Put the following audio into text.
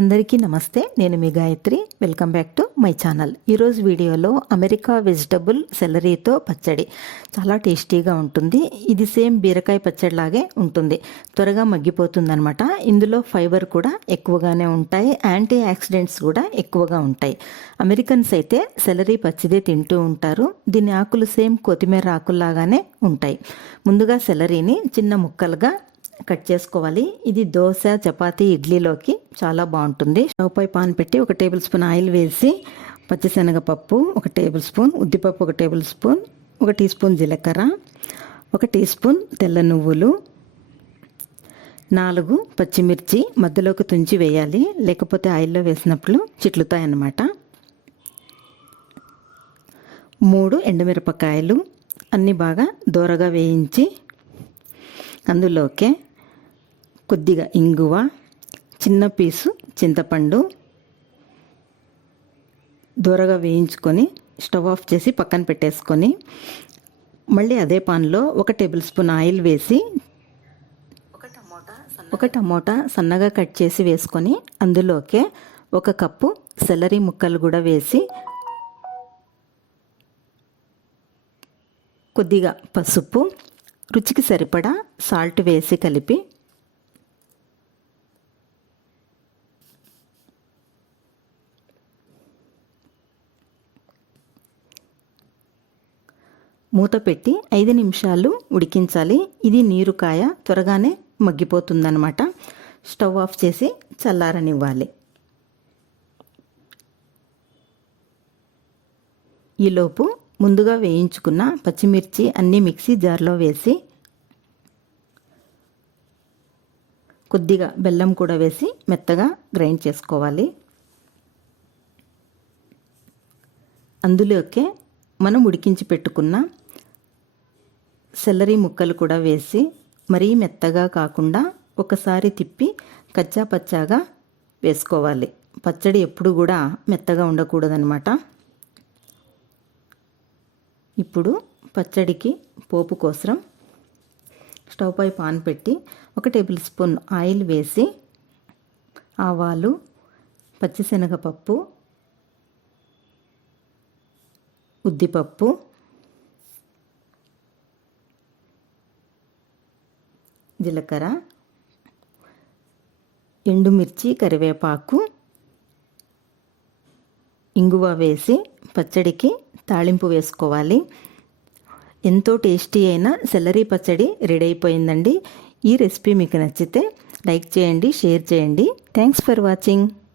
అందరికీ నమస్తే. నేను మీ Gayatri. Welcome back to my channel ఈరోజు వీడియోలో అమెరికా వెజిటబుల్ సెలరీతో పచ్చడి. చాలా టేస్టీగా ఉంటుంది. ఇది సేమ్ బీరకాయ పచ్చడి లాగే ఉంటుంది. త్వరగా మగ్గిపోతుందనమాట ఇందులో ఫైబర్ కూడా ఎక్కువగానే ఉంటాయి. యాంటీ యాక్సిడెంట్స్ కూడా ఎక్కువగా ఉంటాయి. అమెరికన్స్ అయితే సెలరీ పచ్చిదే తింటూ ఉంటారు. దీని ఆకులు సేమ్ కొత్తిమీర ఆకుల్లాగానే ఉంటాయి. ముందుగా సెలరీని చిన్న ముక్కలుగా కట్ చేసుకోవాలి. ఇది దోశ చపాతీ ఇడ్లీలోకి చాలా బాగుంటుంది. స్టవ్ పై పాన్ పెట్టి ఒక టేబుల్ స్పూన్ ఆయిల్ వేసి పచ్చిశనగపప్పు ఒక టేబుల్ స్పూన్ ఉద్దిపప్పు ఒక టేబుల్ స్పూన్ ఒక టీ స్పూన్ జీలకర్ర ఒక టీ స్పూన్ తెల్ల నువ్వులు నాలుగు పచ్చిమిర్చి మధ్యలోకి తుంచి వేయాలి. లేకపోతే ఆయిల్లో వేసినప్పుడు చిట్లుతాయి అన్నమాట మూడు ఎండుమిరపకాయలు అన్నీ బాగా దూరగా వేయించి అందులోకే కొద్దిగా ఇంగువ చిన్న పీసు చింతపండు దూరగా వేయించుకొని స్టవ్ ఆఫ్ చేసి పక్కన పెట్టేసుకొని మళ్ళీ అదే పాన్లో ఒక టేబుల్ స్పూన్ ఆయిల్ వేసి ఒక టమోటా సన్నగా కట్ చేసి వేసుకొని అందులోకే ఒక కప్పు సెలరీ ముక్కలు కూడా వేసి కొద్దిగా పసుపు రుచికి సరిపడా సాల్ట్ వేసి కలిపి మూత పెట్టి ఐదు నిమిషాలు ఉడికించాలి. ఇది నీరుకాయ త్వరగానే మగ్గిపోతుందన్నమాట. స్టవ్ ఆఫ్ చేసి చల్లారనివ్వాలి. ఈలోపు ముందుగా వేయించుకున్న పచ్చిమిర్చి అన్నీ మిక్సీ జార్లో వేసి కొద్దిగా బెల్లం కూడా వేసి మెత్తగా గ్రైండ్ చేసుకోవాలి. అందులోకే మనం ఉడికించి పెట్టుకున్న సెల్లరీ ముక్కలు కూడా వేసి మరీ మెత్తగా కాకుండా ఒకసారి తిప్పి కచ్చా పచ్చాగా వేసుకోవాలి. పచ్చడి ఎప్పుడు కూడా మెత్తగా ఉండకూడదనమాట ఇప్పుడు పచ్చడికి పోపు కోసం స్టవ్ పై పాన్ పెట్టి ఒక టేబుల్ స్పూన్ ఆయిల్ వేసి ఆవాలు పచ్చిశనగపప్పు ఉద్దిపప్పు జీలకర్ర ఎండుమిర్చి కరివేపాకు ఇంగువ వేసి పచ్చడికి తాళింపు వేసుకోవాలి. ఎంతో టేస్టీ అయిన సెలరీ పచ్చడి రెడీ అయిపోయిందండి. ఈ రెసిపీ మీకు నచ్చితే లైక్ చేయండి షేర్ చేయండి. Thanks for watching.